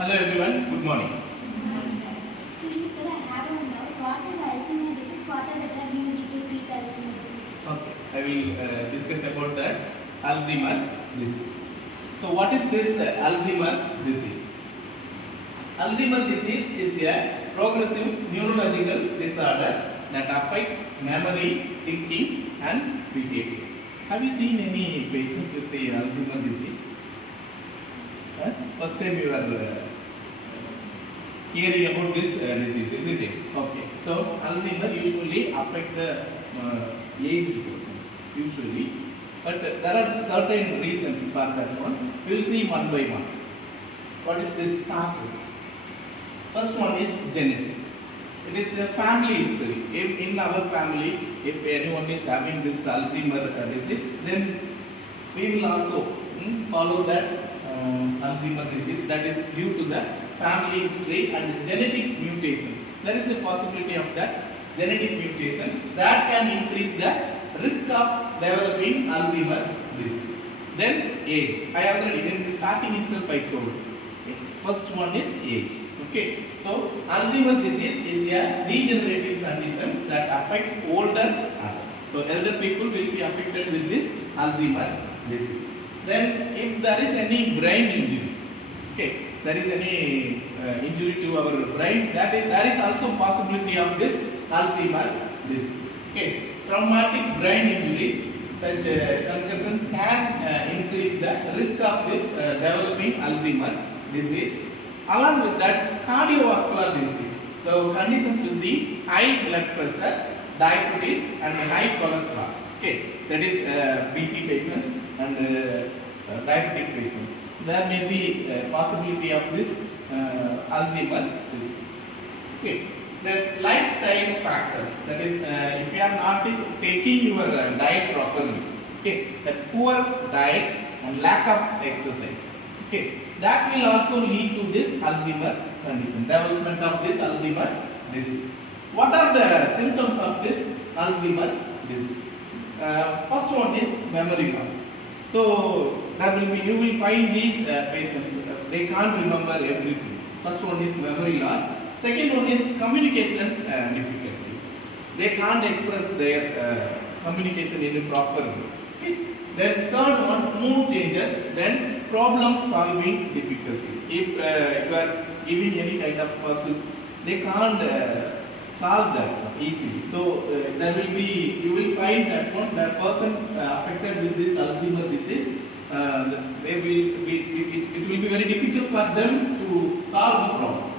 Hello everyone, good morning. Excuse me, sir, I have one doubt. What is Alzheimer disease? What are the drugs used to treat Alzheimer disease? Okay, I will discuss about that Alzheimer disease. So what is this Alzheimer disease? Alzheimer disease is a progressive neurological disorder that affects memory, thinking and behavior. Have you seen any patients with the Alzheimer disease? First time you are hearing about this disease, isn't it? Okay. So Alzheimer usually affect the aged persons, usually, but there are certain reasons for that one. We will see one by one. What is this causes? First one is genetics. It is a family history. If in our family, if anyone is having this Alzheimer disease, then we will also follow that Alzheimer disease, that is due to the family history and genetic mutations. There is a possibility of that genetic mutations that can increase the risk of developing Alzheimer disease. Then age. I already in the starting itself I told. Okay. First one is age. Okay. So Alzheimer disease is a degenerative condition that affects older adults. So elder people will be affected with this Alzheimer disease. Then if there is any brain injury, okay, there is any injury to our brain, there is also possibility of this Alzheimer disease. Okay, traumatic brain injuries such concussions can increase the risk of this developing Alzheimer disease. Along with that, cardiovascular disease, so conditions with the high blood pressure, diabetes and high cholesterol. Okay, that is BP patients and diabetic patients. There may be a possibility of this Alzheimer disease. Okay, the lifestyle factors, that is, if you are not taking your diet properly, okay, that poor diet and lack of exercise, okay, that will also lead to this Alzheimer condition, development of this Alzheimer disease. What are the symptoms of this Alzheimer disease? First one is memory loss. So there will be, you will find these patients, they can't remember everything. First one is memory loss. Second one is communication difficulties. They can't express their communication in a proper way. Okay. Then third one, mood changes. Then problem solving difficulties. If you are giving any kind of puzzles, they can't solve that easily. So there will be, you will find that one, that person affected with this Alzheimer disease, it will be very difficult for them to solve the problem.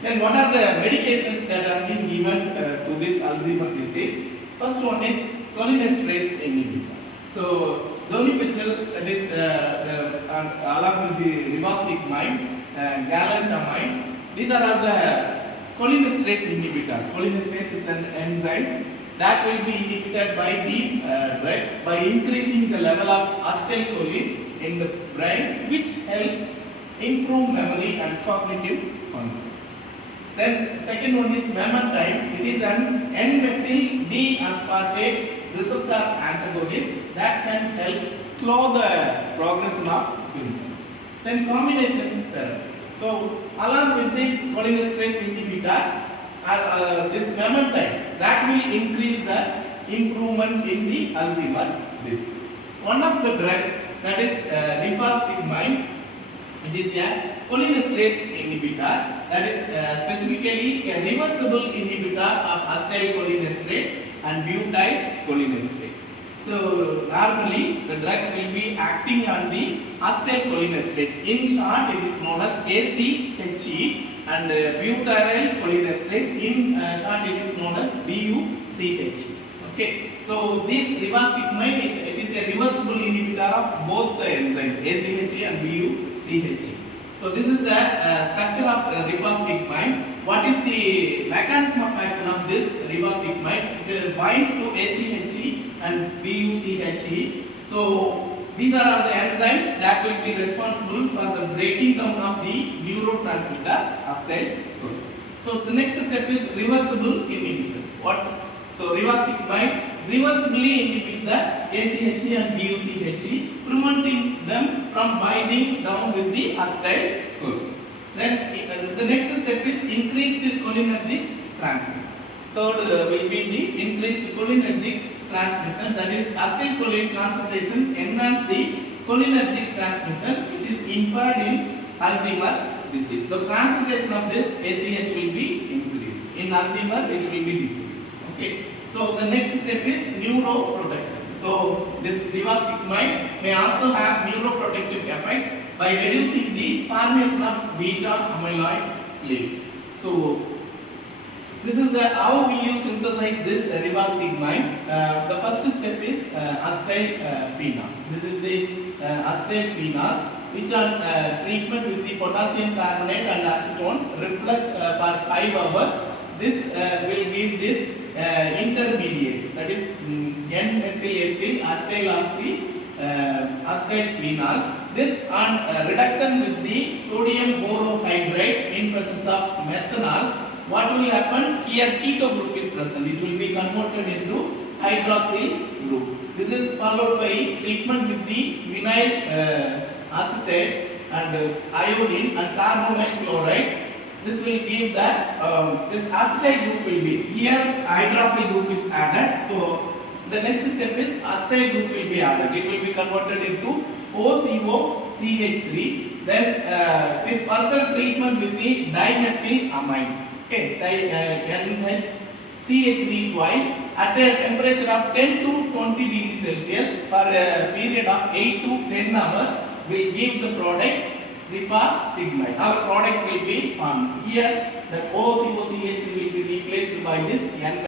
Then what are the medications that has been given to this Alzheimer disease? First one is cholinesterase inhibitor. So donepezil, that is along with the rivastigmine, galantamine. These are all the cholinesterase inhibitors. Cholinesterase is an enzyme that will be inhibited by these drugs by increasing the level of acetylcholine in the brain, which help improve memory and cognitive function. Then second one is memantine. It is an N-methyl D-aspartate receptor antagonist that can help slow the progression of symptoms. Then combination therapy. So along with these cholinesterase inhibitors, this memantine, that will increase the improvement in the Alzheimer disease. One of the drug, that is rivastigmine, it is a cholinesterase inhibitor, that is specifically a reversible inhibitor of acetylcholinesterase and butyrylcholinesterase. So normally the drug will be acting on the acetylcholinesterase. In short, it is known as ACHE, and butyrylcholinesterase, in short, it is known as BUCHE. Okay. So this rivastigmine, it is a reversible inhibitor of both the enzymes ACHE and BUCHE. So this is the structure of rivastigmine. What is the mechanism of action of this rivastigmine? It binds to ACHE and BUCHE. So these are all the enzymes that will be responsible for the breaking down of the neurotransmitter acetylcholine. So the next step is reversible inhibition. What? So rivastigmine reversibly inhibit the ACHE and BUCHE, preventing them from binding down with the acetylcholine. Then the next step is increased cholinergic transmission. Third will be the increased cholinergic transmission, that is acetylcholine concentration enhance the cholinergic transmission which is impaired in Alzheimer disease. The concentration of this ACH will be increased. In Alzheimer it will be decreased. Okay. So the next step is neuroprotection. So this rivastigmine may also have neuroprotective effect by reducing the formation of beta amyloid plaques. So this is how we use synthesize this rivastigmine. The first step is acetylphenol. This is the acetylphenol which on treatment with the potassium carbonate and acetone reflux for 5 hours. This will give this intermediate, that is N-methylethyl acetyloxy acetylphenol. This on reduction with the sodium borohydride in presence of methanol. What will happen? Here keto group is present. It will be converted into hydroxyl group. This is followed by treatment with the vinyl acetate and iodine and carbonyl chloride. This will give that this acetyl group will be here, hydroxyl group is added. So the next step is acetyl group will be added. It will be converted into OCOCH3. Then this further treatment with the dimethylamine. Okay, NHCH3 twice at a temperature of 10 to 20 degrees Celsius for a period of 8 to 10 hours will give the product rivastigmine. Our product will be formed. Here the OCOCH3 will be replaced by this N